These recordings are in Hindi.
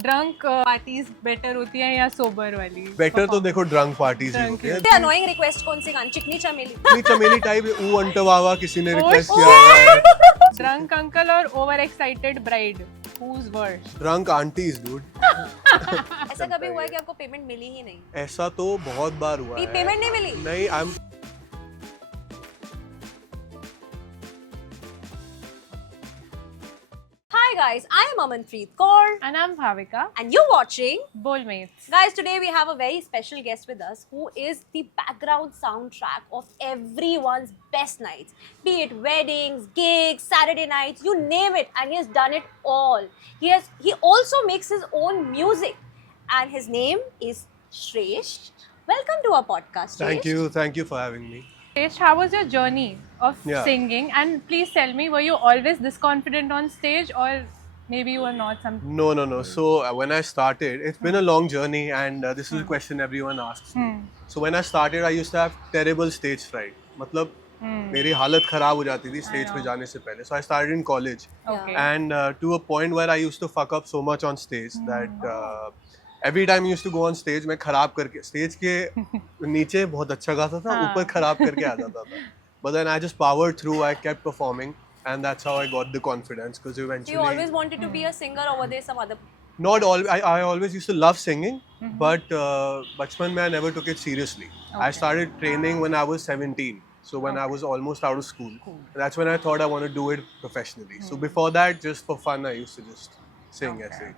ड्रंक पार्टीज बेटर होती है या सोबर वाली? बेटर तो देखो ड्रंक पार्टीज ही होती है। अनोइंग रिक्वेस्ट कौन सी गान? चिकनी चमेली? इतनी चमेली टाइप ऊ अंटवावा किसी ने रिक्वेस्ट Oh, किया है। ड्रंक अंकल और over excited bride, who's worse? Drunk aunties dude. ऐसा कभी हुआ है कि आपको पेमेंट मिली ही नहीं? ऐसा तो बहुत बार हुआ है। पेमेंट नहीं मिली? नहीं, I am Hi guys, I am Amanpreet Kaur And I'm Bhavika. and you're watching. Boldmates. Guys, today we have a very special guest with us who is the background soundtrack of everyone's best nights. Be it weddings, gigs, Saturday nights, you name it, and he has done it all. He also makes his own music, and his name is Shresh. Welcome to our podcast, Shresh. thank you for having me. Shresh, how was your journey of Yeah. singing? And please tell me, were you always this confident on stage, or maybe you were not? No. So when I started, it's been a long journey, and this is a question everyone asks me. So when I started, I used to have terrible stage fright. मतलब मेरी हालत खराब हो जाती थी स्टेज पे जाने से पहले. So I started in college, Okay. and to a point where I used to fuck up so much on stage that every time I used to go on stage, मैं खराब करके स्टेज के नीचे बहुत अच्छा गाता था, ऊपर खराब करके आ जाता था. But then I just powered through. I kept performing, and that's how I got the confidence. Because eventually, You always wanted to be a singer, or were there some other? not all. I always used to love singing, but bachpan mein I never took it seriously. I started training when I was 17. So when I was almost out of school, that's when I thought I want to do it professionally. So before that, just for fun, I used to just sing. ऐसे.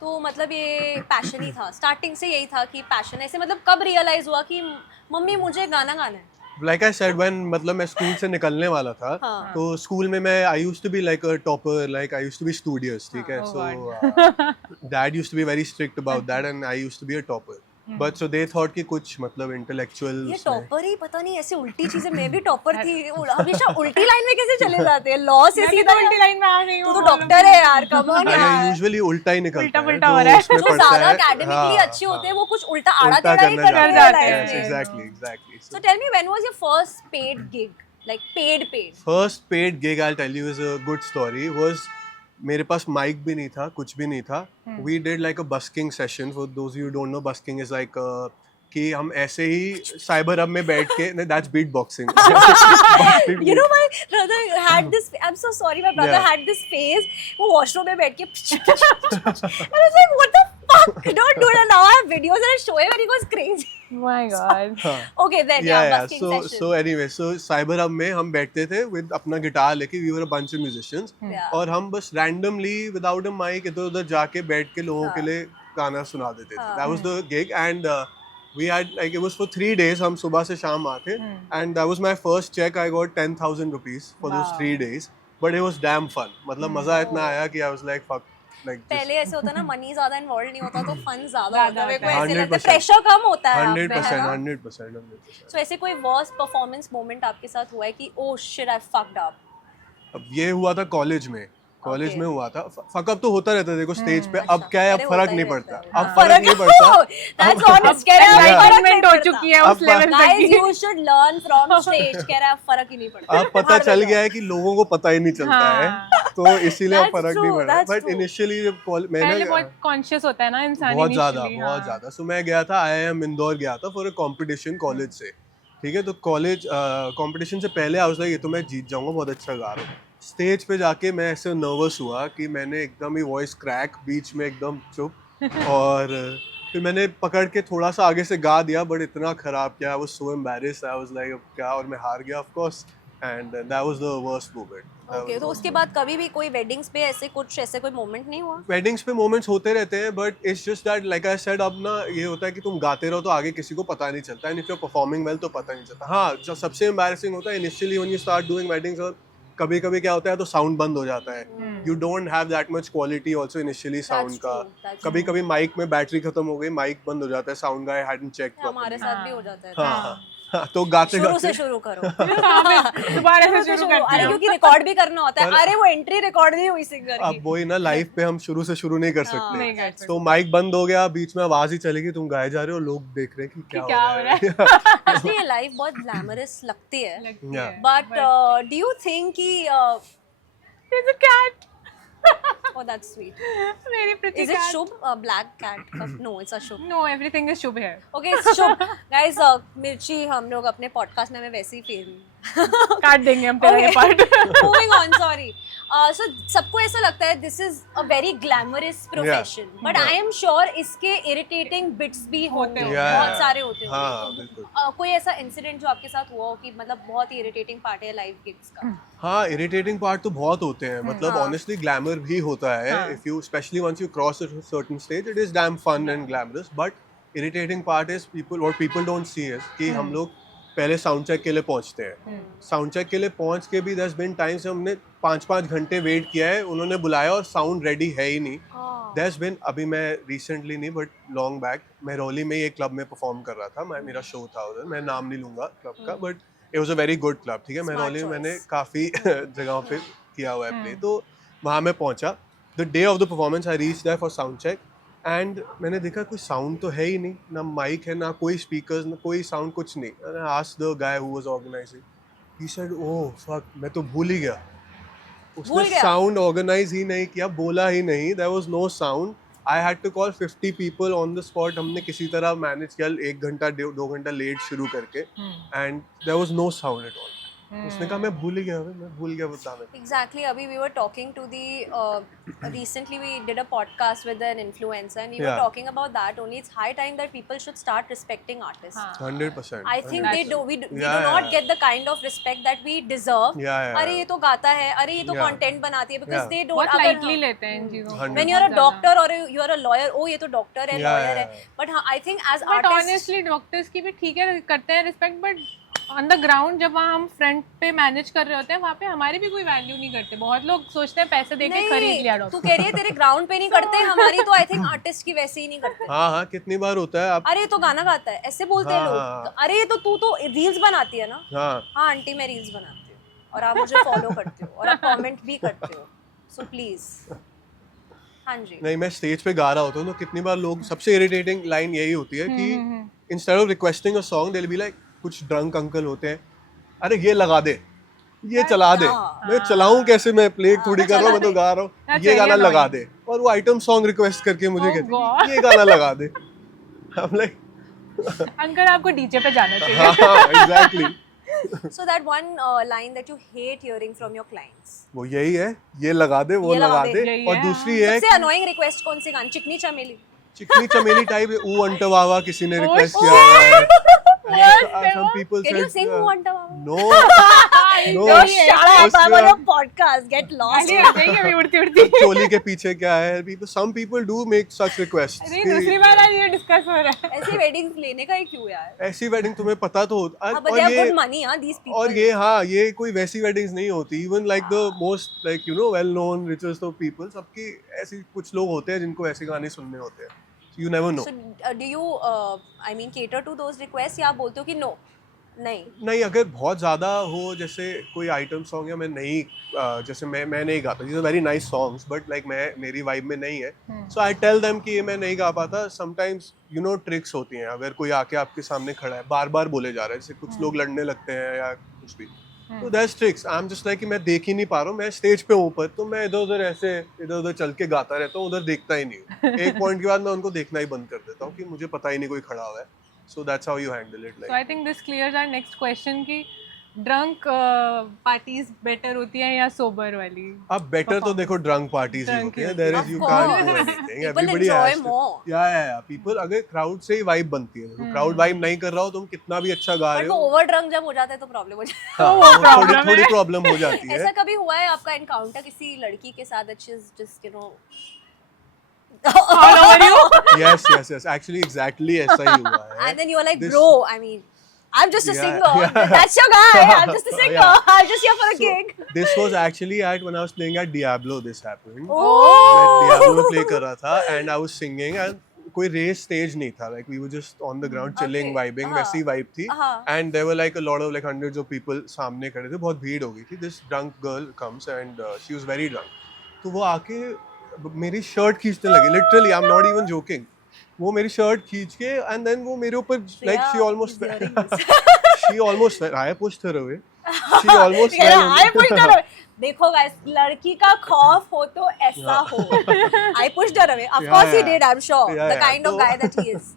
तो मतलब ये पैशन ही था, स्टार्टिंग से यही था कि पैशन ऐसे. मतलब कब रियलाइज हुआ कि मम्मी मुझे गाना गाना है? Like I said, when मतलब मैं स्कूल से निकलने वाला था, हाँ. तो स्कूल में मैं I used to be like a topper, like I used to be studious, ठीक है? Oh So dad used to be very strict about that, and I used to be a topper. But so they thought कि कुछ मतलब intellectuals ये में टॉपर ही पता नहीं ऐसे उल्टी चीजें. मैं भी टॉपर थी, हमेशा उल्टी लाइन में कैसे चले जाते हैं? लॉ से सीधा उल्टी लाइन में आ गई तू हूँ. तो डॉक्टर है यार, कम ऑन अरे यार. यूजुअली उल्टा ही निकलता है उल्टा-पुल्टा हो रहा है. उसमें जो पढ़ता ज्यादा है, एकेडमिकली हाँ, अच्छे होते हैं हाँ, वो कुछ उल्टा आड़ा उल्टा टेढ़ा ही करने करते जाते हैं हैं. लाइफ में. exactly. So tell me, when was your first paid gig? Like paid. First paid gig I'll tell you is a good story. Was मेरे पास माइक भी नहीं था, कुछ भी नहीं था. We did like a busking session. For those of you who don't know, busking is like कि हम ऐसे ही साइबर हब में बैठ के that's beatboxing. You know, my brother had this. I'm so sorry, my brother Yeah. had this phase. वो washroom में बैठ के. I was like, what the fuck? Don't do that now. I have videos and I show him and he goes crazy. Oh my God. Okay, then busking session. So anyway, so cyber hub में हम बैठते थे with अपना गिटार लेके. We were a bunch of musicians. Yeah. और हम बस randomly without a mic इधर उधर जाके बैठ के लोगों के लिए गाना सुना देते थे. That was the gig, and we had like it was for 3 days. हम सुबह से शाम आते, and that was my first check. I got 10,000 rupees for those 3 days, but it was damn fun. मतलब मजा इतना आया कि I was like fuck, like पहले ऐसे होता ना, मनी ज्यादा इन्वॉल्व नहीं होता तो फन ज्यादा होता है. मेरे को ऐसे लगता है 100%. प्रेशर कम होता है. 100%. So ऐसे कोई वर्स्ट परफॉर्मेंस मोमेंट आपके साथ हुआ है कि oh shit I fucked up? अब ये हुआ था कॉलेज में. College Okay. में हुआ था. फकअप तो होता रहता है देखो स्टेज पे. अब क्या है, अब अरे फर्क होता ही नहीं रहता पड़ता. है. अब फर्क नहीं पड़ता. That's honest. कह रहा है Enlightenment फर्क नहीं हो पड़ता. चुकी है उस अब लेवल तक Guys, की. you should learn from Shresh. कह रहा है फर्क ही नहीं पड़ता. अब पता हर चल जगह. गया है कि लोगों को पता ही नहीं चलता है, तो इसीलिए अब That's फर्क true, नहीं पड़ा. that's but true. इनिशियली जब पहले मैंने बहुत कॉन्शियस होता है ना इंसान. बहुत ज्यादा initially, बहुत हाँ. ज्यादा. सो मैं गया था IIM इंदौर गया था फॉर अ कंपटीशन कॉलेज से. ठीक है, तो कॉलेज कंपटीशन से पहले आई वाज लाइक ये तो मैं जीत जाऊंगा, बहुत अच्छा गा रहा हूँ. स्टेज पे जाके मैं ऐसे नर्वस हुआ कि मैंने एकदम ही वॉइस क्रैक, बीच में एकदम चुप. और फिर मैंने पकड़ के थोड़ा सा आगे से गा दिया, बट इतना खराब किया. I was so embarrassed. I was like क्या, और मैं हार गया of course, and that was the worst moment. Okay, तो उसके बाद कभी भी कोई वेडिंग्स पे ऐसे कोई मोमेंट नहीं हुआ? वेडिंग्स पे मोमेंट्स होते रहते हैं, but it's just that like I said, अब ना ये होता है कि तुम गाते रहो तो आगे किसी को पता नहीं चलता, and if you are performing well तो पता नहीं चलता. हाँ, जो सबसे एम्बैरेसिंग होता है initially when you start doing weddings, और कभी कभी क्या होता है तो साउंड बंद हो जाता है. You don't have that much quality also initially sound का. that's कभी कभी माइक में बैटरी खत्म हो गई, माइक बंद हो जाता है, साउंड गाय हैडंट चेक हमारे साथ भी हो जाता है. हाँ, तो गाते शुरू से गाते शुरू करो. दोबारा से शुरू करते अरे हैं. क्योंकि रिकॉर्ड भी करना होता है. अरे वो एंट्री रिकॉर्ड नहीं हुई सिंगर की. अब वही ना, लाइव पे हम शुरू से शुरू नहीं कर नहीं कर सकते. सकते. तो माइक बंद हो गया, बीच में आवाज ही चलेगी, तुम गाए जा रहे हो, लोग देख रहे हैं कि क्या क्या हो रहा है. एक्चुअली ये लाइफ बहुत ग्लैमरस लगती है. लगती Yeah. है. बट डू यू थिंक कि There's a cat. Oh, that's sweet. Very pretty Is it cat. Shubh? Black cat? No, it's a Shubh. No, everything is Shubh here. Okay, it's Shubh. Guys, मिर्ची हम लोग अपने podcast में हमें वैसे ही फेम काट देंगे हम तेरा ये part. Moving on, sorry. So सबको ऐसा लगता है this is a very glamorous profession, but I am sure इसके irritating bits भी होते हैं, Yeah. बहुत सारे होते हैं. हाँ बिल्कुल. कोई ऐसा इंसिडेंट जो आपके साथ हुआ हो कि मतलब बहुत ही इरिटेटिंग पार्ट है लाइव गिग्स का? हाँ इरिटेटिंग पार्ट तो बहुत होते हैं मतलब ऑनेस्टली ग्लैमर भी होता है if you specially once you cross a certain stage it is damn fun and glamorous but irritating part is people what people don't see is कि हम लोग पहले साउंड चेक के लिए पहुंचते हैं साउंड चेक के लिए पहुंच के भी there's been times हमने 5-5 घंटे वेट किया है उन्होंने बुलाया और साउंड रेडी है ही नहीं there's been अभी मैं रिसेंटली नहीं बट लॉन्ग बैक मैं रोली में एक क्लब में परफॉर्म कर रहा था मेरा शो था उधर मैं नाम नहीं लूंगा क्लब का but it was a very good club ठीक है मैं रोली में मैंने काफ़ी जगहों पे किया हुआ है प्ले तो वहाँ मैं पहुँचा the day of the performance I reach there for sound check and मैंने देखा कोई साउंड तो है ही नहीं ना माइक है ना कोई स्पीकर्स ना कोई साउंड कुछ नहीं I asked the guy who was organising he said oh fuck मैं तो भूल ही गया उसने साउंड ऑर्गेनाइज ही नहीं किया बोला ही नहीं there was no sound I had to call 50 people on the spot हमने किसी तरह मैनेज किया 1 घंटा 2 घंटा लेट शुरू करके and there was no sound at all उसने कहा मैं भूल ही गया मैं भूल गया बताना Exactly. Abhi, we were talking to the recently we did a podcast with an influencer and we were talking about that only. It's high time that people should start respecting artists. 100%. I think they do. We do not get the kind of respect that we deserve. अरे ये तो गाता है, अरे ये तो content बनाती है because they don't. बहुत lightly लेते हैं इन चीजों को. When you're a doctor or you are a lawyer, oh ये तो doctor है, lawyer है. But हाँ, I think as But artists. honestly, doctors की भी ठीक है करते हैं respect but on the ground जब वहाँ हम फ्रंट पे मैनेज कर रहे होते हैं वहाँ पे हमारी भी कोई वैल्यू नहीं करते बहुत लोग सोचते हैं पैसे दे के खरीद लिया डॉक्टर तू कह रही है तेरे ग्राउंड पे नहीं करते हमारी तो आई थिंक आर्टिस्ट की वैसे ही नहीं करते हाँ कितनी बार होता है आप अरे ये तो गाना गाता है ऐसे बोलते हैं लोग अरे ये तो तू तो रील्स बनाती है ना हाँ आंटी मैं रील्स बनाती हूँ और आप मुझे फॉलो करते हो और आप कमेंट भी करते हो सो प्लीज हाँ जी नहीं मैं स्टेज पे गा रहा होता हूँ तो कितनी बार लोग सबसे इरिटेटिंग लाइन यही होती है कि instead of requesting a song they will be like कुछ ड्रंक अंकल होते हैं अरे ये लगा दे ये चला दे मैं चलाऊं कैसे मैं प्ले थोड़ी कर रहा हूँ मैं तो गा रहा हूँ ये गाना लगा दे और वो आइटम सॉन्ग रिक्वेस्ट करके मुझे कहते हैं ये गाना लगा दे I'm like अंकल आपको डीजे पे जाना चाहिए हाँ exactly so that one line that you hate hearing from your clients वो यही है ये लगा दे वो लगा दे और दूसरी है सबसे annoying request कौन सी गाना चिकनी चमेली चिकनी चमेली टाइप ऊ अंटवावा किसी ने रिक्वेस्ट किया है some people Can said you sing Who Anta Mama? no No, shut up! I'm on a podcast. Get lost. अभी उड़ती उड़ती चोली के पीछे क्या है people some people do make such requests अरे दूसरी बार आज ये डिस्कस हो रहा है ऐसी वेडिंग्स लेने का ही क्यों यार ऐसी वेडिंग तुम्हें पता तो होता but they have good money हाँ these people और ये हाँ ये कोई वैसी वेडिंग्स नहीं होती even like the most like you know well known richest of people सबकी ऐसी कुछ लोग होते हैं जिनको ऐसे गाने सुनने होते हैं you never know so do you I mean cater to those requests या आप बोलते हो कि no नहीं अगर बहुत ज़्यादा हो जैसे कोई आइटम सॉन्ग या मैं नहीं जैसे मैं नहीं गाता these are very nice songs but like मैं मेरी वाइब में नहीं है so I tell them कि मैं नहीं गा पाता sometimes you know tricks होती हैं अगर कोई आके आपके सामने खड़ा है बार बार बोले जा रहा है जैसे कुछ लोग लड़ने लगते हैं या कुछ भी तो that's tricks I am just like कि मैं देख ही नहीं पा रहा हूँ मैं स्टेज पे हूँ ऊपर तो मैं इधर उधर ऐसे इधर उधर चल के गाता रहता हूँ उधर देखता ही नहीं हूँ एक पॉइंट के बाद मैं उनको देखना ही बंद कर देता हूँ कि मुझे पता ही नहीं कोई खड़ा हुआ है so that's how you handle it So I think this clears our next question कि ड्रंक पार्टीज बेटर होती हैं या सोबर वाली अब बेटर तो देखो ड्रंक पार्टीज ही होती हैं there is you can't do anything everybody has या पीपल अगर क्राउड से ही वाइब बनती है तो क्राउड वाइब नहीं कर रहा हो तुम कितना भी अच्छा गा रहे हो ओवर ड्रंक जब हो जाता है तो प्रॉब्लम हो जाती है थोड़ी प्रॉब्लम हो जाती है ऐसा कभी हुआ है आपका एनकाउंटर किसी लड़की के साथ that she is just you know all over you yes actually exactly ऐसा ही हुआ है and then you are like bro I mean I'm just a singer that's your guy I'm just a singer I'm just here for a gig this was actually at when I was playing at Diablo this happened मैं Diablo play कर रहा था and I was singing and कोई रेस स्टेज नहीं था like we were just on the ground chilling vibing वैसी vibe थी and there were like a lot of like hundreds of people सामने खड़े थे बहुत भीड़ हो गई थी this drunk girl comes and she was very drunk तो वो आके मेरी शर्ट खींचने लगी literally I am not even joking वो मेरी शर्ट खींच के एंड देन वो मेरे ऊपर like she almost I pushed her away she almost कह रहा, fell on- I pushed her away. देखो guys, लड़की का खौफ हो तो ऐसा हो. I pushed her away. Of Yeah, course he yeah. did, I'm sure. Yeah, The yeah. kind of So- guy that he is.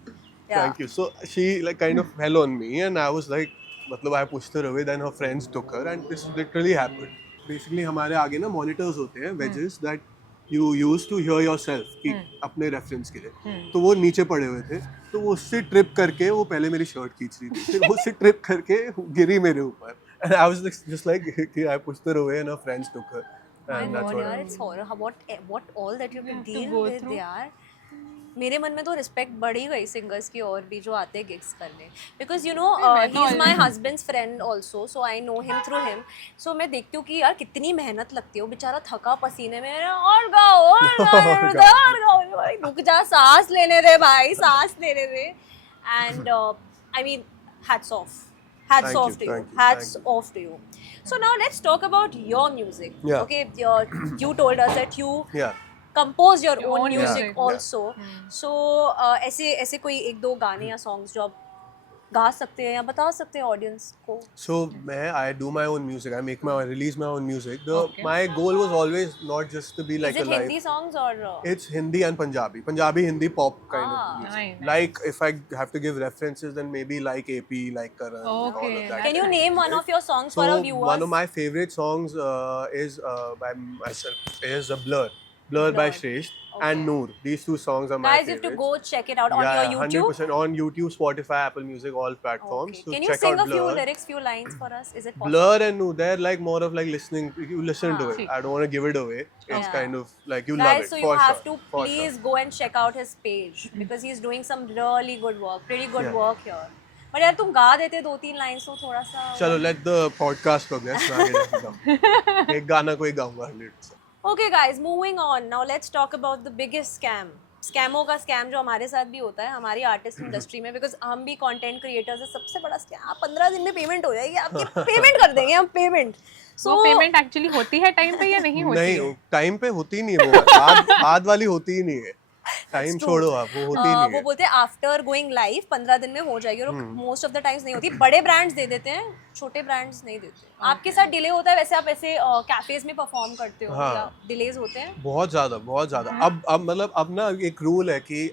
Yeah. Thank you. So she like kind of fell on me, and I was like, मतलब I pushed her away. Then her friends took her, and this literally happened. Basically हमारे आगे ना monitors होते हैं, wedges that you use to hear yourself कि अपने reference के लिए. तो वो नीचे पड़े हुए थे. तो वो उससे ट्रिप करके वो पहले मेरी शर्ट खींच रही थी, फिर वो उससे ट्रिप करके गिरी मेरे ऊपर. And I was like, just like I pushed her away, and her friends took her. And that's God, what यार, happened. it's horrible. What all that you have to have to deal go with, through. यार. मेरे मन में तो रिस्पेक्ट बढ़ ही गई सिंगर्स की और भी जो आते हैं गिग्स करने, because you know he is my husband's friend also, so I know him through him. So मैं देखती हूँ कि यार कितनी मेहनत लगती है, वो बेचारा थका पसीने में, और गाओ, रुक जा, सांस लेने दे भाई, सांस लेने दे. And I mean hats off Thank you, to you, thank you, hats thank off to you. So now let's talk about your music. Yeah. Okay, you told us that you Yeah. compose your Your own own music music. also. So ऐसे कोई एक दो गाने या songs जो आप गा सकते हैं या बता सकते हैं audience को. So I do my own music. I release my own music. Okay. My goal was always not just to be like Is it a live. Hindi songs or It's Hindi and Punjabi. Punjabi Hindi pop kind Ah. of music. Nice. Like if I have to give references, then maybe like AP, like Karan, and all Okay. of that. can you name one of your songs So for our viewers? one of my favorite songs is by myself is Blur. Blur by Blur. Shresht Okay. and Noor. These two songs are my Guys, you have favorites. to go check it out on yeah, your YouTube. 100% on YouTube, Spotify, Apple Music, all platforms. Okay. So Can you check sing out a few Blur. lyrics, few lines for us? Is it possible? Blur and Noor, they're like more of like listening. You listen to it. See. I don't want to give it away. It's Yeah. kind of like you love Guys, it. so you for have sure. to For please sure. go and check out his page because he's doing some really good work, pretty good Yeah. work here. But यार तुम गा देते 2-3 लाइन्स तो थोड़ा सा. चलो let the podcast progress. मैं आगे जाके गाऊंगा. एक गाना कोई गाऊंगा lyrics. Okay guys, moving on. Now let's talk about the biggest scam. स्कैमों का स्कैम जो हमारे साथ भी होता है हमारी आर्टिस्ट इंडस्ट्री में, बिकॉज हम भी कंटेंट क्रिएटर्स है. सबसे बड़ा स्कैम, आप 15 दिन में पेमेंट हो जाएगी आपकी, पेमेंट कर देंगे हम पेमेंट. वो पेमेंट एक्चुअली होती है टाइम पे या नहीं होती है? नहीं टाइम पे होती नहीं है वो बाद वाली होती ही नहीं है. टाइम छोड़ो आप, वो होती नहीं वो है. बोलते हैं आफ्टर गोइंग लाइव 15 दिन में हो जाएगी, और मोस्ट ऑफ द टाइम्स नहीं होती. बड़े ब्रांड्स दे देते हैं, छोटे ब्रांड्स नहीं देते. आपके साथ डिले होता है? वैसे आप ऐसे कैफेज में परफॉर्म करते हो हाँ. या डिलेज होते हैं? बहुत ज़्यादा. अब मतलब अब ना एक रूल है कि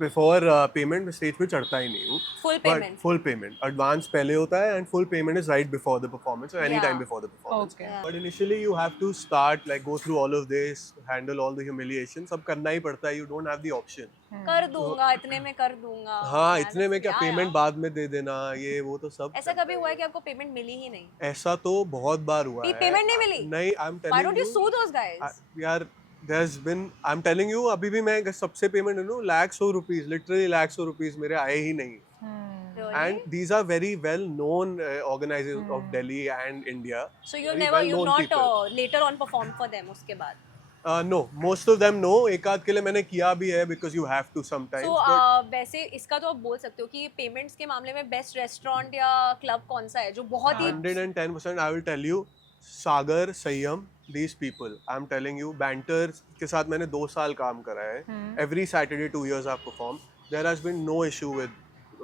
बिफोर पेमेंट मैं स्टेज पे चढ़ता ही नहीं हूँ. Full payment. Full payment advance पहले होता है and full payment is right before the performance और any Yeah. Time before the performance. Okay. Yeah. But initially you have to start like go through all of this, handle all the humiliation, सब करना ही पड़ता है. You don't have the option. कर दूंगा, इतने में कर दूंगा. हाँ यार, इतने में क्या, यार, पेमेंट यार. बाद में दे देना, ये वो तो सब ऐसा कभी हुआ है कि आपको पेमेंट मिली ही नहीं? ऐसा तो बहुत बार हुआ है. पेमेंट नहीं मिली? नहीं, I am Why don't telling you sue those guys? यार there's been I'm telling you अभी भी मैं सबसे पेमेंट लूँ lakhs of rupees, literally lakhs of rupees मेरे आए ही नहीं. Really? And these are very well known organizers of Delhi and India. So you've very never, you've well-known not people. later on performed for them उसके बाद? No, most of them no. एक आध के लिए मैंने किया भी है because you have to sometimes. So but वैसे इसका तो आप बोल सकते हो कि पेमेंट्स के मामले में बेस्ट रेस्टोरेंट या क्लब कौन सा है जो बहुत ही 110% I will tell you, सागर, संयम, these people. I'm telling you, banter के साथ मैंने 2 साल काम करा है. Every Saturday 2 years I've performed. There has been no issue with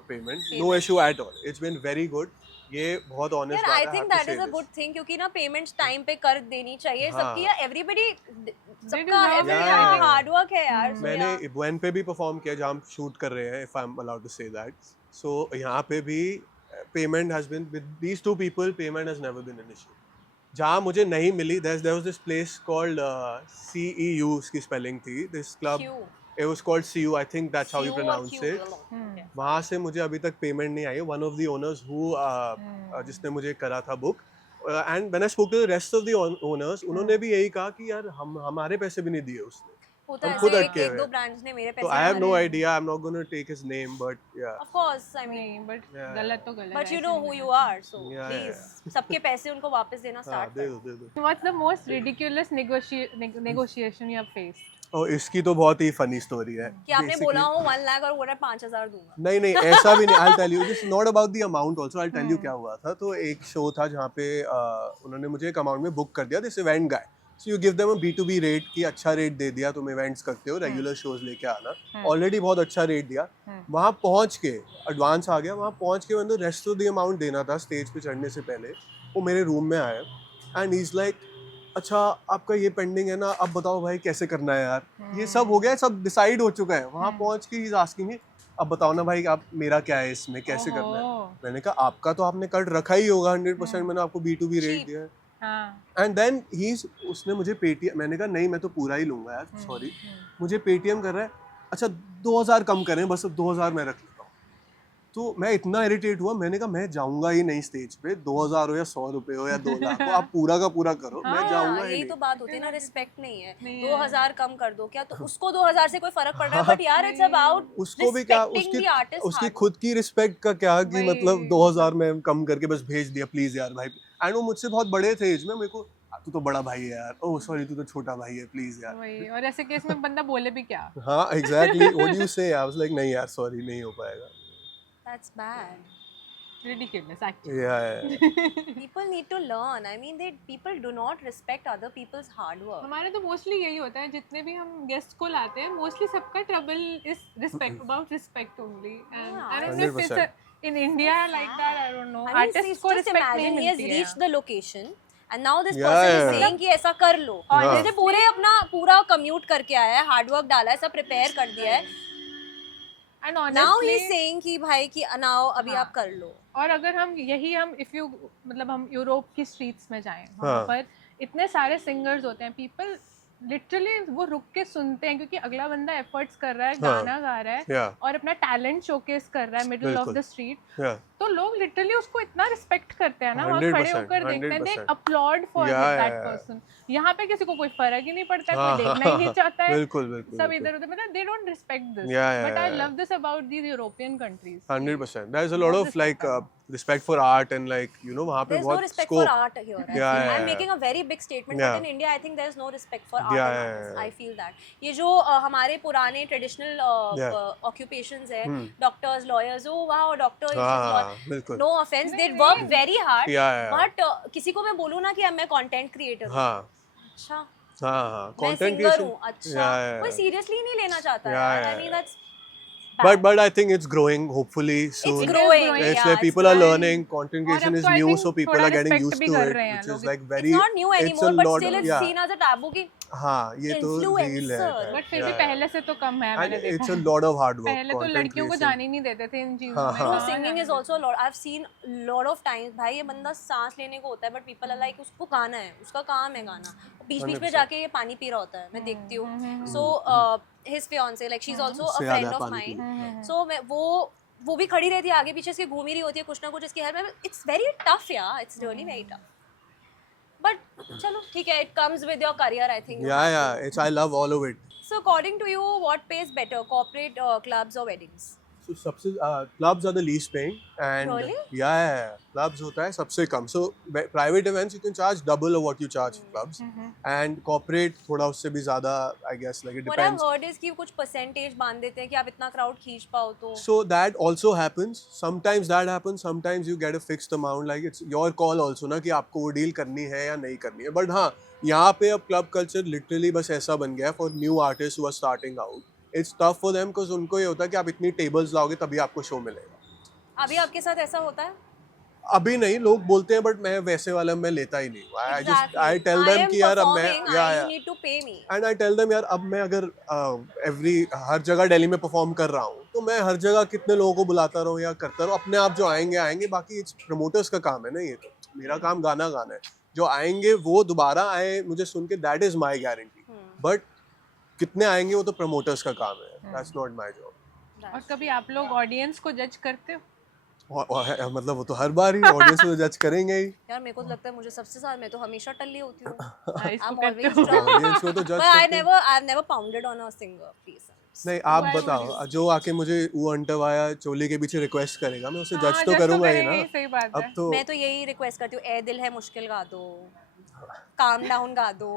payment. No issue at all. It's been very good. ये बहुत honest यार बात आई है. Think I have that to is say a this. Good thing क्योंकि ना पेमेंट्स टाइम पे कर देनी चाहिए हाँ. सबकी. या एवरीबॉडी सबका deserve it, I think. Hard work है यार. So मैंने yeah. वन पे भी परफॉर्म किया जहाँ हम शूट कर रहे हैं, if I'm allowed to say that. So यहाँ पे भी payment has been with these two people, payment has never been an issue. जहाँ मुझे नहीं मिली, there was this place called CEU, उसकी spelling थी. This club, Q. it was called CU. I think that's how you Q or pronounce Q, it. okay. वहाँ से मुझे अभी तक पेमेंट नहीं आई. One of the owners who जिसने मुझे करा था book, and when I spoke to the rest of the owners, उन्होंने भी यही कहा कि यार हमारे पैसे भी नहीं दिए उसने. होता है हम खुद ऐसे अटके एक हुए दो हैं. ब्रांड्स ने मेरे So पैसे I have no भरे. idea. I'm not going to take his name, but yeah. Of course, I mean, नहीं बट Yeah. गलत तो गलत but है, you ऐसे know नहीं who करना you are, so Yeah, please सबके पैसे उनको वापस देना हाँ, स्टार्ट दे करो. दो दे दो. चाहिए. What's the most ridiculous negotiation you have faced? और इसकी तो बहुत ही फनी स्टोरी है. कि आपने Basically- बोला हो 1 लाख और बोला 5,000 दूंगा. नहीं नहीं ऐसा भी नहीं. I'll tell you, this is not about the amount also. I'll tell you क्या हुआ था. तो एक शो था जहाँ पे उन्होंने मुझे एक अमाउंट में बुक कर दिया, this event guy. So you give them a B2B rate कि अच्छा रेट दे दिया, तुम इवेंट्स करते हो, रेगुलर शोज लेके आना. ऑलरेडी बहुत अच्छा रेट दिया. वहाँ पहुँच के एडवांस आ गया. वहाँ पहुँच के मतलब रेस्ट ऑफ द अमाउंट देना था स्टेज पे चढ़ने से पहले. वो मेरे रूम में आया एंड ही इज लाइक अच्छा आपका ये पेंडिंग है ना, अब बताओ भाई कैसे करना है यार, ये सब हो गया, सब डिसाइड हो चुका है। वहाँ पहुँच के ही इज आस्किंग मी अब बताओ ना भाई आप मेरा क्या है इसमें, कैसे करना है। ओहो। मैंने कहा आपका तो आपने कट रखा ही होगा 100%, मैंने आपको B2B रेट Cheap. दिया है। हाँ। एंड देन उसने मुझे पेटीएम, मैंने कहा नहीं मैं तो पूरा ही लूंगा यार, सॉरी, मुझे पेटीएम कर रहा है, अच्छा 2000 कम करें बस, 2000 मैं रख लेता हूँ। तो मैं इतना इरिटेट हुआ, मैंने कहा मैं जाऊंगा ही नहीं स्टेज पे, 2000 हो या 100 रुपए हो या 2 लाख हो, आप पूरा का पूरा करो, मैं जाऊंगा ही यही नहीं। तो बात होती है ना, रिस्पेक्ट नहीं है। नहीं 2000 कम कर दो क्या, तो उसको 2000 से कोई फर्क पड़ रहा है, बट यार इट्स अबाउट उसको भी क्या, उसकी खुद की रिस्पेक्ट का क्या कि मतलब 2000 में कम करके बस भेज दिया, प्लीज यार भाई। एंड वो मुझसे बहुत बड़े थे एज में, मेरे को तू तो बड़ा भाई है यार, ओह सॉरी तू तो छोटा भाई है, प्लीज यार। वही, और ऐसे केस में बंदा बोले भी क्या। हाँ एग्जैक्टली, व्हाट डू यू से, आई वाज लाइक नहीं यार सॉरी नहीं हो पाएगा। That's bad. Ridiculous actually. Yeah. People need to learn. I mean, people do not respect other people's hard work. हमारे तो मोस्टली यही होता है, जितने भी हम गेस्ट को लाते हैं मोस्टली सबका trouble is respect, about respect only. And I don't know if 100%. In India like that, I don't know. I mean, artist just को रिस्पेक्ट नहीं imagine he has मिलती है। reached the location and now this Yeah, person is yeah. saying कि ऐसा कर लो। और हाँ. जैसे पूरे अपना पूरा कम्यूट करके आया है, हार्ड वर्क डाला है, सब प्रिपेयर कर दिया है। And Now he honestly is saying कि भाई कि now अभी आप कर लो। और अगर हम इफ यू मतलब हम यूरोप की स्ट्रीट्स में जाएं, वहाँ हाँ. पर इतने सारे सिंगर्स होते हैं, पीपल लिटरली वो रुक के सुनते हैं क्योंकि अगला बंदा एफर्ट्स कर रहा है, हाँ. गाना गा रहा है Yeah. और अपना टैलेंट शोकेस कर रहा है मिडिल ऑफ बिल्कुल. The street. Yeah. तो लोग लिटरली उसको इतना रिस्पेक्ट करते हैं ना, वहाँ खड़े 100%, होकर देखते हैं, they 100%. Upload for Yeah, that yeah, yeah. Person. यहाँ पे किसी को कोई फर्क ही नहीं पड़ता है, हाँ, कोई देखना ही नहीं चाहता है, बिल्कुल बिल्कुल सब बिल्कुल. इधर उधर, मतलब they don't respect this. Yeah, yeah, but I yeah. Love this about these European countries. 100%. There's a lot of like respect for art and like you know वहाँ पे There's no बहुत respect scope. for art here. I Yeah, feel. yeah, I'm yeah. making a very big statement, Yeah. but in India, I think there's no respect for art Yeah, and yeah, artists. yeah. I feel that. ये जो हमारे पुराने traditional Yeah. occupations है, doctors, lawyers, oh wow, doctor, हाँ, बिल्कुल. no offense, they work very hard. Yeah, yeah, yeah. But किसी को मैं बोलूँ ना कि मैं content creator हूँ, हाँ अच्छा हाँ हाँ. मैं Content singer creation. हूँ, अच्छा Yeah, yeah, कोई yeah. seriously नहीं लेना चाहता Yeah, है। yeah, I mean yeah. that's bad. But I think it's growing hopefully soon. It's growing. It's yeah, where it's people are growing. learning. Content और creation अब is तो I new, think so people थोड़ा are getting respect used भी to कर it, रहे हैं which लोग। is like very. It's not new it's anymore, a but lot still of, it's yeah. seen as a taboo की हाँ ये तो real है. Influencer. बट फिर भी Yeah, पहले से तो कम है, And मैंने it's देखा a lot of hard work. पहले तो content लड़कियों को creation. जाने ही नहीं देते थे इन चीजों हाँ, में। हाँ. No, कहाँ singing जाने is also a lot. I've seen lot of times. भाई ये बंदा सांस लेने को होता है, but people are like उसको गाना है, उसका काम है गाना। बीच बीच में 100%. जाके ये पानी पी रहा होता है, मैं देखती हूँ। So his fiance, like she's also a उससे friend ज़्यादा of पानी mine. So मैं वो भी खड़ी रहती है आगे पीछे, इसके घूम ही रही होती है, कुछ ना कुछ इसके हेयर में। It's very tough, yeah. It's really very tough. But चलो ठीक है, it comes with your career, I think. you Yeah, have yeah. to. It's I love all of it. So according to you, what pays better, corporate clubs or weddings? So सबसे clubs are the least paying and Really? yeah, clubs होता है सबसे कम. So private events you can charge double of what you charge clubs and corporate थोड़ा उससे भी ज़्यादा I guess like it What I've depends. heard is कि कुछ percentage बांध देते हैं कि आप इतना crowd खींच पाओ तो। So that also happens. Sometimes that happens. Sometimes you get a fixed amount. Like it's your call also ना कि आपको वो deal करनी है या नहीं करनी है. But हाँ यहाँ पे अब club culture literally बस ऐसा बन गया है for new artists who are starting out. It's tough for them because उनको ये होता है कि आप इतनी tables लाओगे तभी आपको show मिलेगा. अभी आपके साथ ऐसा होता है? अभी नहीं, लोग बोलते हैं बट मैं वैसे वाला मैं लेता ही नहीं. I tell them कि यार अब मैं you need to pay me. and I tell them यार अब मैं अगर हर जगह दिल्ली में परफॉर्म कर रहा हूँ तो मैं हर जगह कितने लोगों को बुलाता रहूँ या करता रहूँ. अपने आप जो आएंगे बाकी इट्स प्रमोटर्स का काम है ना, ये तो मेरा काम गाना है. जो आएंगे वो दोबारा आए मुझे सुन के, that is my guarantee. But कितने आएंगे वो तो प्रमोटर्स का काम है. That's not my job. और कभी आप लोग ऑडियंस को जज करते हो? मतलब वो तो हर बार ही ऑडियंस को जज करेंगे ही. यार मेरे को तो लगता है मुझे सबसे ज्यादा, मैं तो हमेशा टल्ली होती हूँ. इसको I'm कहते always हो? drunk. ऑडियंस को तो जज But करते हैं. I've never pounded on a singer, please. नहीं आप बताओ, जो आके मुझे वो अंटवाया चोली के पीछे रिक्वेस्ट करेगा मैं उसे जज तो करूंगा ही ना. सही बात है। अब तो मैं तो यही रिक्वेस्ट करती हूँ, ए दिल है मुश्किल गा दो, काम डाउन गा दो.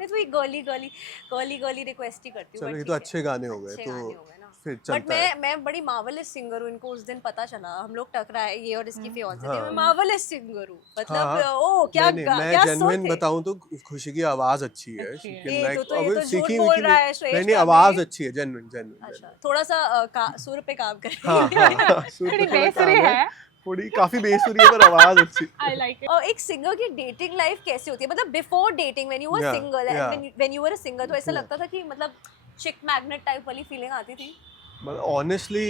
मैं तो ये गर्ली रिक्वेस्ट ही करती हूँ. चलो but ये ठीक तो है. अच्छे गाने हो गए अच्छे तो गाने हो गए ना. फिर बट चलता है. मैं बड़ी मार्वलस सिंगर हूँ. इनको उस दिन पता चला, हम लोग टकराए ये और इसकी फियांसे थी. मैं मार्वलस सिंगर हूँ, मतलब ओ क्या नहीं, क्या मैं जेन्युइन सोचते. बताऊं तो खुशी की आवाज अच्छी है. अच्छी है। ये लाइक तो ये अभी तो झूठ सीखी बोल हुई रहा है श्रेष्ठ नहीं, अभी. आवाज अच्छी है. जेन्युइन अच्छा थोड़ा सा सुर पे काम करें. हाँ थोड़ी बेसुरी है। थोड़ी काफी बेस हो रही है पर आवाज अच्छी। I like it. और एक सिंगर की डेटिंग लाइफ कैसी होती है, मतलब before dating when you were Yeah, single yeah. And when you were a singer, तो ऐसा लगता था कि मतलब चिक मैग्नेट टाइप वाली फीलिंग आती थी? ऑनेस्टली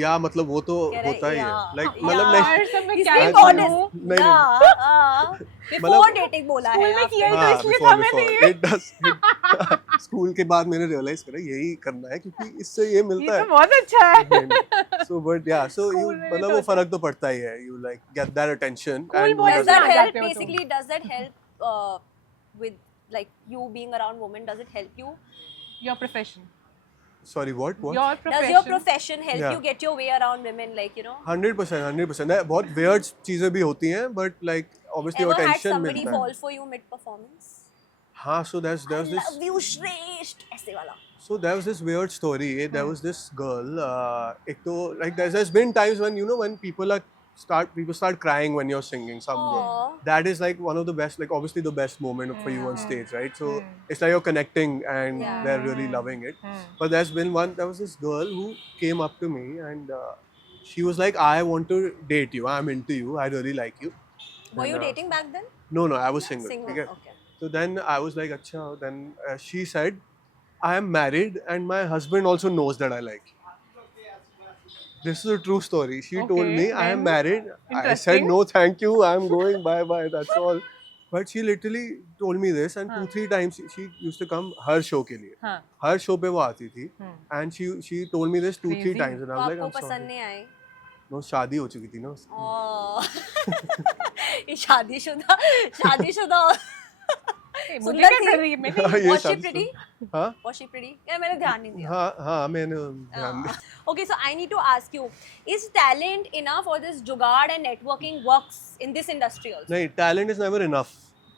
या मतलब वो तो कह रहे होता ही है yeah, लाइक yeah. मतलब यार नहीं सब मैं He's क्या being Actually, honest. करूं? नहीं, बिफोर मतलब- डेटिंग बोला स्कूल है में आपने। किया ही तो हाँ इसलिए बिफोर हमें नहीं बिफोर है। इट डज स्कूल के बाद मैंने रियलाइज करा यही करना है क्योंकि इससे ये ये मिलता तो है। बहुत अच्छा है। सो बट या सो यू School में भी मतलब तो वो होता फर्क तो पड़ता ही है, you like get that attention Cool and boys Does में that आ help जाते हो तुम। basically? Does that help with like you being around women? Does it help you? Your profession. Sorry what Your Does your profession. profession help Yeah. you get your way around women? Like, you know, 100% बहुत weird चीजें भी होती हैं but like obviously ever had attention somebody मिलता है। fall for you mid performance? हाँ so there's I this love you, Shresht. ऐसे वाला. So there was this weird story. There was this girl. एक तो like there's been times when you know when people start crying when you're singing some girl. Aw. That is like one of the best, like obviously the best moment for you on stage, right? So Hmm. it's like you're connecting and Yeah. they're really loving it. Hmm. But there was this girl who came up to me and she was like, I want to date you. I'm into you. I really like you. Were you And, dating back then? No, I was single. Single. ठीक है? Okay. So then I was like, Acha. Then she said, I am married and my husband also knows that I like you. This is a true story. She told Okay, me, I am then married. I said, interesting. no, thank you. I'm going. Bye bye. That's all. But she literally told me this and हाँ. 2-3 times she used to come her show के लिए. हाँ. हर शो पे वो आती थी Hmm. and she told me this 2-3 Crazy. times and तो I was like, आपको I'm पसंद sorry. नहीं आई? No, शादी हो चुकी थी ना उसकी. ये शादीशुदा Hey, मुझे सुंदर क्या थी? कर रही है मैंने? ये Was she शादी- pretty? हाँ Was she pretty? यार मैंने ध्यान नहीं दिया. हाँ मैंने ध्यान दिया. Okay, so I need to ask you, is talent enough or this जुगाड़ and networking works in this industry also? नहीं, टैलेंट इज नेवर इनफ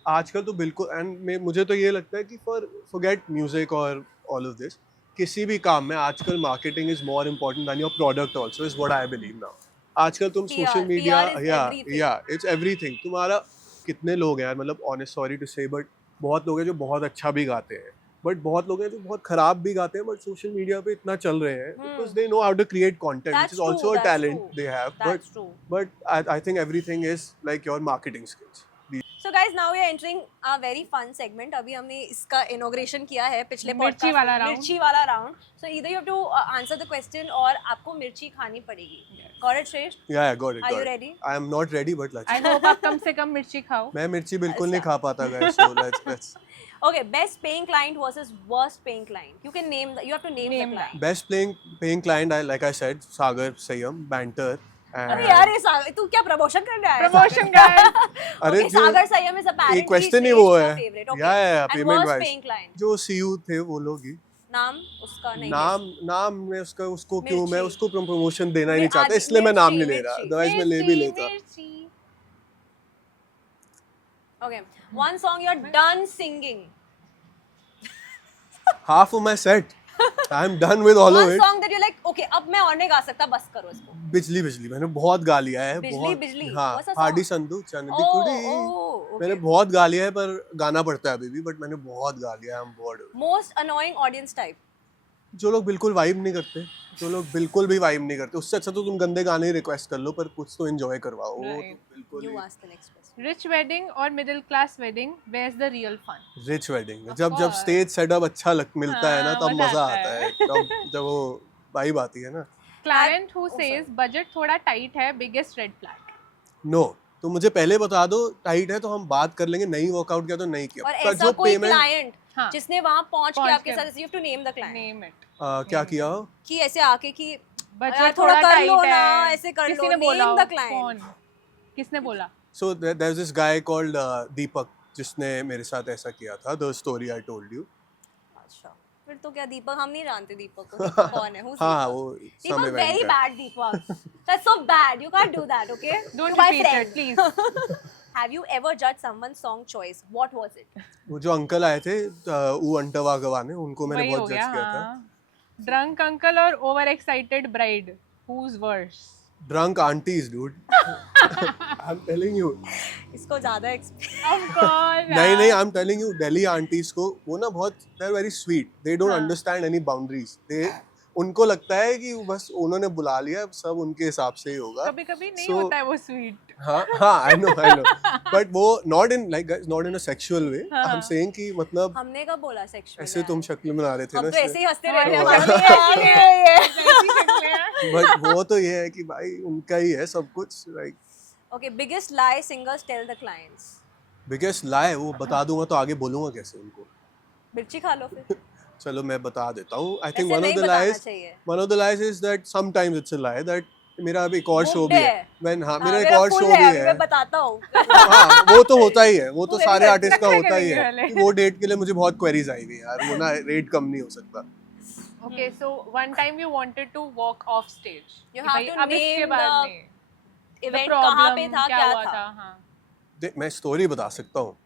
आजकल तो बिल्कुल. एंड मुझे तो ये लगता है कि फॉरगेट म्यूजिक और ऑल ऑफ दिस, किसी भी काम में आजकल marketing is more important than your product also is what I believe now. आजकल तुम PR सोशल मीडिया is या everything. It's everything. तुम्हारा कितने लोग हैं यार, मतलब ऑनेस्ट सॉरी टू से बट बहुत लोग हैं जो बहुत अच्छा भी गाते हैं बट बहुत लोग हैं जो बहुत खराब भी गाते हैं बट सोशल मीडिया पे इतना चल रहे हैं because they know how to create content which That's is also a true, that's talent true. They have. That's true. But I think everything is like your marketing skills. So guys, now we are entering a very fun segment. अभी हमने इसका inauguration किया है पिछले मिर्ची podcast वाला में. round. मिर्ची वाला round. So either you have to answer the question और आपको मिर्ची खानी पड़ेगी. Got it, Shresht? Yeah, got it. Are you got it. ready? I am not ready, but let's. I hope आप कम से कम मिर्ची खाओ. मैं मिर्ची बिल्कुल नहीं खा पाता guys, so let's. Okay, best paying client versus worst paying client. You can name you have to name the Name client. Best paying client, like I said, Sagar, Sayam, Banter. अरे यार ये सागर, तू क्या प्रमोशन करने आया है? Promotion guys. अरे Okay, सागर संयम is apparently एक क्वेश्चन ही Shresht's वो है. favorite. Okay. Yeah, And payment worst wise. paying client. जो CU थे वो लोग ही. नाम उसका नहीं. नाम में उसको क्यों मैं मिर्ची. उसको प्रमोशन देना ही नहीं मैं चाहता आदि- इसलिए मैं नाम नहीं मिर्ची, ले रहा. मिर्ची. अदरवाइज मैं ले भी लेता. मिर्ची. Okay. One song you're done singing. Half of my set. I am done with all of One it. song that you're like, okay, अब मैं और नहीं गा सकता, बस करो इसको. बिजली मैंने बहुत गा लिया है. बहुत बिजली. हाँ. What's the Hardy song? Sandhu Chandi Oh, कुड़ी. okay. मैंने बहुत गा लिया है पर गाना पड़ता है अभी भी. बट मैंने बहुत गा लिया है. I'm bored. Most annoying audience type. जो लोग बिल्कुल वाइब नहीं करते, जो लोग बिल्कुल भी वाइब नहीं करते, उससे अच्छा तो तुम गंदे गाने ही रिक्वेस्ट कर लो पर कुछ तो एंजॉय करवाओ. वो Right. तो बिल्कुल You he ask the next question. Rich wedding or middle class wedding? Where's the real fun? Rich wedding. Of जब course. स्टेज सेटअप अच्छा मिलता है ना हाँ, तब मजा मजा आता आता है. है. तब जब वो वाइब आती है ना. Client who Oh, says budget थोड़ा tight है, biggest red flag. नो तो मुझे पहले बता दो टाइट है तो हम बात कर लेंगे. नहीं वर्कआउट किया तो नहीं किया. और पर ऐसा जो कोई पेमेंट क्लाइंट हाँ. जिसने वहां पहुंच के पहुंच आपके के- साथ, you have to name the client. Name it. क्या किया हो. कि ऐसे आके कि यार Budget थोड़ा कर tight लो है. ना, ऐसे कर किसी लो. ने बोला Name हो? the client. कौन? किसने बोला? So there's this guy called Deepak जिसने मेरे साथ ऐसा किया था. The story I told you. अच्छा. फिर तो क्या दीपक, हम नहीं जानते दीपक को. दीपक कौन है? Who's हाँ Deepak? वो Deepak समय very का. bad, Deepak. That's so bad. You can't do that, okay? Don't To my repeat friend. it, please. Have you ever judged someone's song choice? What was it? वो जो अंकल आए थे ऊ अंटवा गवाने, उनको मैंने वही हो बहुत गया. जज किया था. हाँ. Drunk uncle और over excited bride? Who's worse? Drunk aunties, dude. I'm telling you. इसको ज्यादा Of course. नहीं, I'm telling you, Delhi aunties को वो ना बहुत they're very sweet. They don't हाँ. understand any boundaries. उनको लगता है कि बस उन्होंने बुला लिया, सब उनके हिसाब से ही होगा. कभी कभी नहीं So- होता है वो स्वीट. हाँ, I know, but वो not in a sexual way. हाँ, I'm saying कि मतलब हमने कब बोला सेक्सुअल? ऐसे तुम शक्ल बना रहे थे हम ना तो ऐसे ही हंसते हमारे रहते हैं. शक्लें हमारी ऐसी ये. बट वो तो ये है कि भाई उनका ही है सब कुछ. Like Okay, biggest lie singers tell the clients. Biggest lie वो बता दूंगा तो आगे बोलूंगा कैसे उनको. मिर्ची खा लो फिर. चलो मैं बता देता हूँ. आई थिंक ऐसे वन ऑफ नहीं द बताना लाइज चाहिए. Is that sometimes it's a lie that मेरा अभी एक और शो Booked भी है. है. हाँ, हाँ, मेरा एक मेरा और full शो है, भी अभी है. मैं बताता हूँ. हाँ, वो तो होता ही है. वो तो वो सारे very आर्टिस्ट का अच्छा होता ही करेंगे है. वाले. कि वो डेट के लिए मुझे बहुत क्वेरीज आई हुई हैं यार. वो ना रेट कम नहीं हो सकता. Okay, so one time you wanted to walk off stage. You कि have भाई to अब इसके name बाद the नहीं. The Event कहाँ पे problem, था, क्या क्या हुआ था? हाँ. मैं स्टोरी बता सकता हूँ.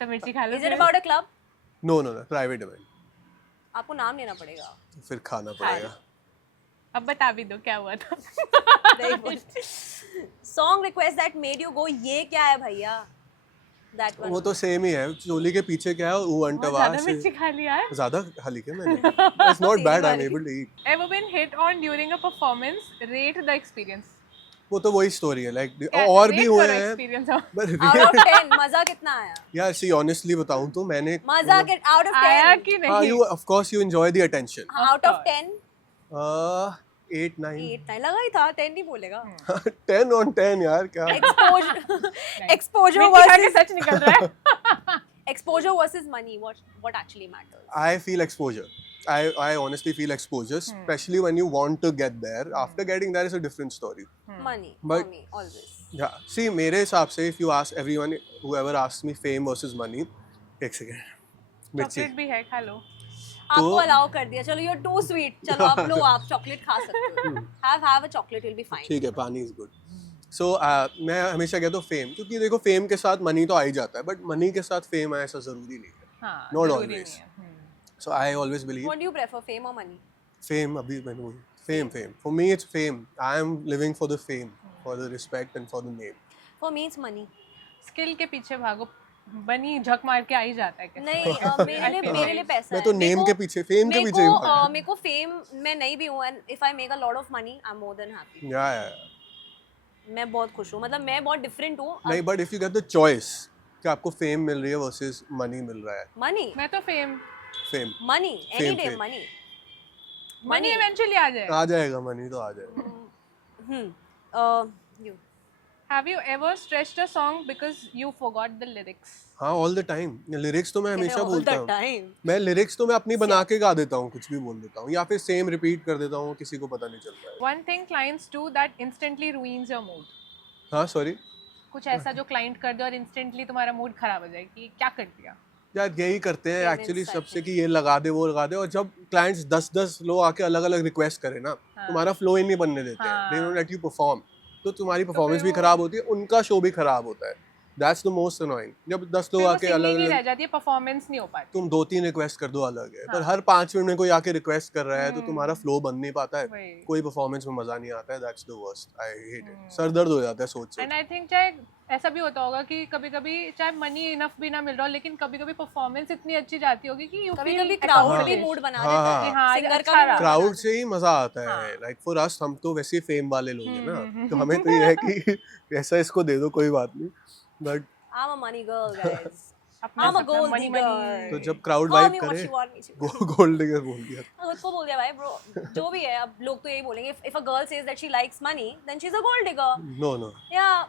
तो मिर्ची खा लो. Is it फिर. about a club? No private event. आपको नाम लेना पड़ेगा. फिर खाना पड़ेगा. अब बता भी दो क्या हुआ था. नहीं बोल. Song request that made you go, ये क्या है भैया? That one. वो तो सेम ही है. चोली के पीछे क्या है वो बहुत अंटवा ज्यादा से मिर्ची खा लिया है. ज्यादा खा ली क्या मैंने. It's not bad. I am वाली. Able to eat. Ever been hit on during a performance? Rate the experience. वो तो वही स्टोरी है. लाइक क्या- और rate भी हुए करो हैं. experience. बट Out of 10 मजा कितना आया? यार सी ऑनेस्टली बताऊं तो मैंने मजा के out of 10. आया कि हाँ नहीं? You of course you enjoy the attention. Out of 10. 8 9 8 9 लगा ही था. 10 नहीं बोलेगा. 10 on 10 यार क्या. Exposure मिर्ची खा के versus सच निकल रहा है. exposure versus money. What actually matters? I feel exposure. I honestly feel exposure, especially when you want to get there. After getting there is a different story. Money. But- Money always. Yeah. See, मेरे हिसाब से if you ask everyone, whoever asks me fame versus money, एक सेकेंड. मिर्ची. चॉकलेट भी है खा लो. आपको अलाउ कर दिया. चलो you're too sweet. चलो आप लो, आप चॉकलेट खा सकते हो. Have a chocolate, you'll be fine. ठीक है, पानी इज गुड. सो मैं हमेशा कहता हूँ फेम, क्योंकि देखो फेम के साथ मनी तो आ ही जाता है, बट मनी के साथ फेम है ऐसा जरूरी नहीं है. हाँ. Not जरूरी always. नहीं है. So I always believe What do you prefer, fame or money? Fame. अभी मैंने बोला fame. For me it's fame. I am living for the fame, for the respect and for the name. For me it's money. Skill के पीछे भागो. बनी झक मार के आ ही जाता है कैसे. नहीं मेरे लिए पैसा मैं है. तो नेम के पीछे, फेम के पीछे ही भागता मेरे को फेम मैं नहीं भी हूँ. and if I make a lot of money I'm more than happy. हूँ. या मैं बहुत खुश हूँ. मतलब मैं बहुत डिफरेंट हूँ. नहीं, but if you get the choice कि आपको फेम मिल रही है वर्सेस मनी मिल रहा है. मनी मैं तो fame. Fame money any Fame, day. fame. Money money eventually आ जाए. आ जाएगा. मनी तो आ जाएगा. you Have you ever stretched a song because you forgot the lyrics? हाँ, ऑल द टाइम. लिरिक्स तो मैं हमेशा all बोलता the हूँ. time. मैं लिरिक्स तो मैं अपनी बना के गा देता हूँ, कुछ भी बोल देता हूँ, या फिर सेम रिपीट कर देता हूँ, किसी को पता नहीं चलता है. One thing clients do that instantly ruins your mood. हाँ सॉरी कुछ ऐसा जो क्लाइंट कर दे और इंस्टेंटली तुम्हारा मूड खराब हो जाए कि क्या कर दिया. यार यही करते हैं Payments एक्चुअली cycle. सबसे कि ये लगा दे वो लगा दे. और जब क्लाइंट्स 10 लोग आके अलग अलग रिक्वेस्ट करें ना, तुम्हारा फ्लो ही नहीं बनने देते हैं. हाँ. They don't let you perform. तो तुम्हारी परफॉर्मेंस फिर भी वो- खराब होती है, उनका शो भी खराब होता है. That's the most annoying. जब 10 लोग फिर वो आके singing अलग ही रह अलग, जाती है, परफॉर्मेंस नहीं हो पाती. तुम 2-3 रिक्वेस्ट कर दो अलग है, पर हाँ. हर 5 मिनट में कोई आके रिक्वेस्ट कर रहा है तो तुम्हारा फ्लो बन नहीं पाता है. वही. कोई परफॉर्मेंस में मजा नहीं आता है. That's the worst. I hate it. Sir दर्द हो जाता है सोच एंड सोच. आई थिंक चाहे ऐसा भी होता होगा कि कभी-कभी चाहे मनी इनफ भी ना मिल रहा हो, लेकिन कभी-कभी परफॉर्मेंस इतनी अच्छी जाती होगी कि you कभी feel कभी क्राउड हाँ. भी मूड बना हाँ, देता हाँ. है. हाँ, सिंगर अच्छा का भी रहा. mood क्राउड बना से ही मजा आता है. हाँ. लाइक फॉर अस, हम तो वैसे ही फेम वाले लोग हैं ना, तो हमें तो ये है कि ऐसा इसको दे दो, कोई बात नहीं. बट देता है. I'm a money girl, guys. अपना I'm a सपना gold मनी digger. तो जब crowd Call vibe me what करे, you want me to. Gold digger बोल दिया. खुद को बोल दिया भाई ब्रो. जो भी है, अब लोग तो यही बोलेंगे. If a girl says that she likes money, then she's a gold digger. No Yeah.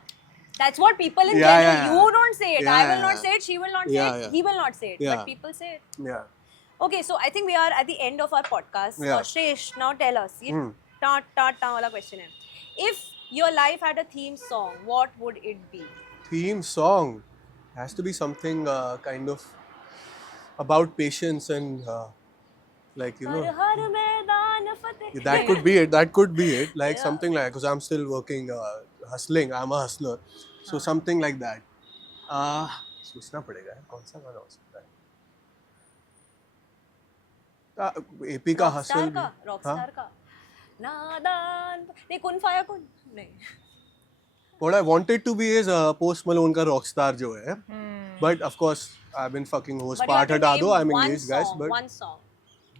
That's what people in Yeah, general. yeah, You yeah. don't say it. Yeah, I will yeah, not yeah. say it. She will not say Yeah, it. yeah. He will not say it. Yeah. But people say it. या Okay, so I think we are at the end of our podcast. Yeah. Shresh, now tell us. ये ta वाला question है. If your life had a theme song, what would it be? theme song has to be something kind of about patience and like you know, हर मैदान फतेह. that could be it. That could be it. Like something like, because I'm still working, hustling. I'm a hustler, so something like that. सोचना पड़ेगा कौन सा गाना हो सकता है. एपी का हसल. रॉकस्टार का नादान नहीं. कुन फाया कुन नहीं. What I wanted to be is Post Malone का rockstar जो है. But of course I've been fucking host But you have part to हटा name दो. I'm one engaged guys, song, but one song.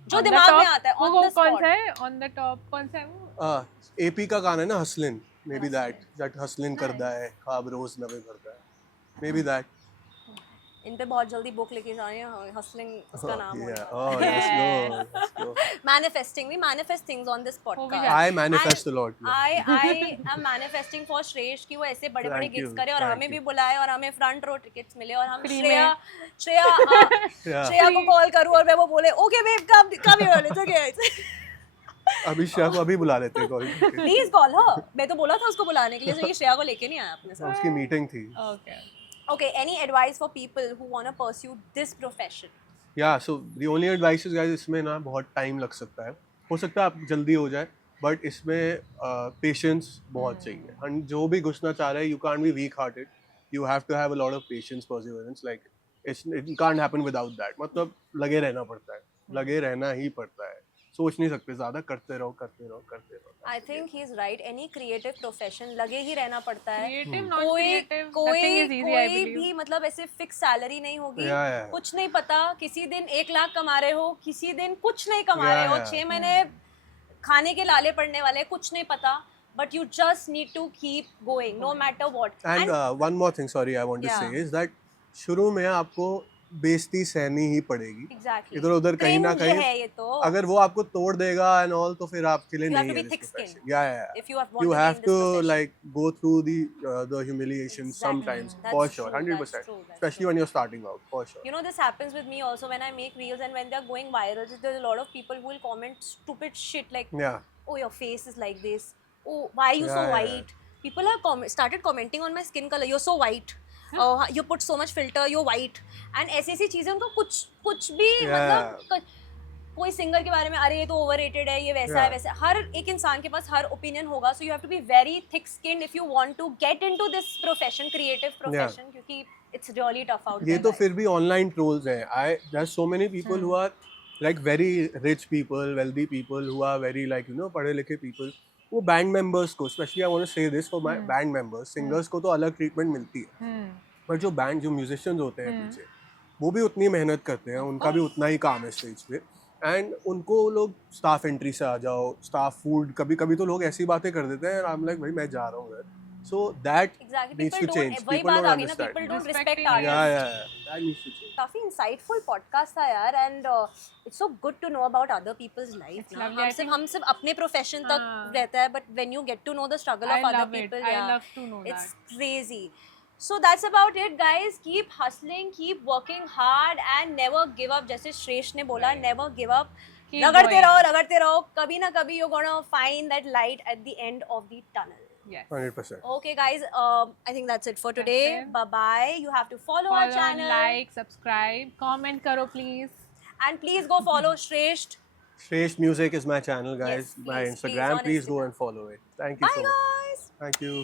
जो On the दिमाग में top, आता है वो on the कौन spot. सा है ऑन द टॉप, कौन सा है वो? एपी का गाना है ना हसलिन, मे बी दैट हसलिन करदा है खाब रोज नवे भरदा है, मे बी दैट. इन पे बहुत जल्दी बुक लिखी जा रही है, हसलिंग उसका नाम होने Yeah, वाला oh, let's go, let's go. manifesting, we manifest things on this वो भी podcast. I manifest a lot. yeah. I am manifesting for श्रेष्ठ कि वो ऐसे बड़े बड़े Thank you, गिफ्ट करे और thank हमें you. भी बुलाए और हमें फ्रंट रो टिकट्स मिले और हम Free श्रेया में. श्रेया Yeah. श्रेया को कॉल करूं और मैं वो बोले okay babe come here it's okay. अभी श्रेया को अभी बुला लेते हैं कॉल करके. Please call her. मैं तो बोला था उसको बुलाने के लिए, so ये श्रेया को लेके नहीं आया अपने साथ. उसकी मीटिंग थी. Okay. Okay, any advice for people who want to pursue this profession? या so the only advice is guys, इसमें ना बहुत टाइम लग सकता है, हो सकता है आप जल्दी हो जाए, बट इसमें पेशेंस बहुत चाहिए. एंड जो भी घुसना चाह रहा है, you can't be weak hearted, you have to have a lot of patience, perseverance. Like it can't happen without that. मतलब लगे रहना पड़ता है, लगे रहना ही पड़ता है. सोच नहीं सकते ज़्यादा, करते रहो करते रहो करते रहो. I think he is right. Any creative profession लगे ही रहना पड़ता है. Creative, not कोई creative, nothing कोई is easy, I कोई believe. भी मतलब ऐसे फिक्स सैलरी नहीं होगी. Yeah, yeah. कुछ नहीं पता, किसी दिन 1 लाख कमा रहे हो, किसी दिन कुछ नहीं कमा Yeah, रहे हो, yeah. 6 महीने खाने के लाले पड़ने वाले, कुछ नहीं पता. But you just need to keep going, no matter what. And one more thing, sorry I want to Yeah. Say, is that शुरू में आपको बेइज्जती सहनी ही पड़ेगी. exactly. इधर उधर कहीं ना Cringe कहीं है ये तो. अगर वो आपको तोड़ देगा एंड ऑल, तो फिर आपके लिए You have नहीं to है be this thick-skinned. profession. Yeah. If you have You wanted have in this to profession. like go through the humiliation Exactly. sometimes, That's for sure, true, that's 100%. true, that's Especially true. when you're starting out, for sure. You know, this happens with me also when I make reels and when they're going viral. There's a lot of people who will comment stupid shit like, Yeah. oh, your face is like this. Oh, why are you so Yeah, yeah, white? People have started commenting on my skin color. You're so white. Oh, you put so much filter. You're white. And ऐसी चीजें उनको कुछ भी मतलब कोई सिंगर के बारे में अरे ये तो ओवररेटेड है, ये वैसा है Yeah. वैसा. हर एक इंसान के पास हर ओपिनियन होगा. So you have to be very thick skinned if you want to get into this profession, creative profession, क्योंकि it's really tough out ये there. तो guys. फिर भी online trolls हैं. There's so many people who are like very rich people, wealthy people who are very like पढ़े लिखे people. वो बैंड मेंबर्स को, स्पेशली आई वांट टू से this for my band members, singers को तो अलग ट्रीटमेंट मिलती है, पर जो बैंड, जो म्यूजिशियंस होते हैं पीछे, वो भी उतनी मेहनत करते हैं, उनका भी उतना ही काम है स्टेज पे. एंड उनको लोग स्टाफ एंट्री से आ जाओ, स्टाफ फूड, कभी कभी तो लोग ऐसी बातें कर देते हैं, आई एम लाइक भाई मैं जा रहा हूँ यार. So that Exactly. needs to People change. don't. वही People बात don't आ गई ना. understand. People don't respect Respecting. artists. yeah, that needs to change. काफी इंसाइटफुल पॉडकास्ट था यार. And it's so good to know about other people's life. It's lovely. I think- हम सिर्फ अपने प्रोफेशन तक हाँ. रहता है, but when you get to know the struggle I of other love it. People, I love to know it's that. crazy. So that's about it, guys. Keep hustling, keep working hard, and never give up. जैसे श्रेष्ठ ने बोला, never give up. Keep रगड़ते going. रगड़ते रहो. कभी ना कभी you're gonna find that light at the end of the tunnel. Yes. 100%. Okay, guys. I think that's it for today. it. Bye bye. You have to follow our Follow, channel. like, subscribe, comment karo please. And please go follow Shresht. Shresh Music is my channel, guys. Yes, My please, Instagram. on Please go Instagram. and follow it. Thank you Bye, so much. guys. Thank you.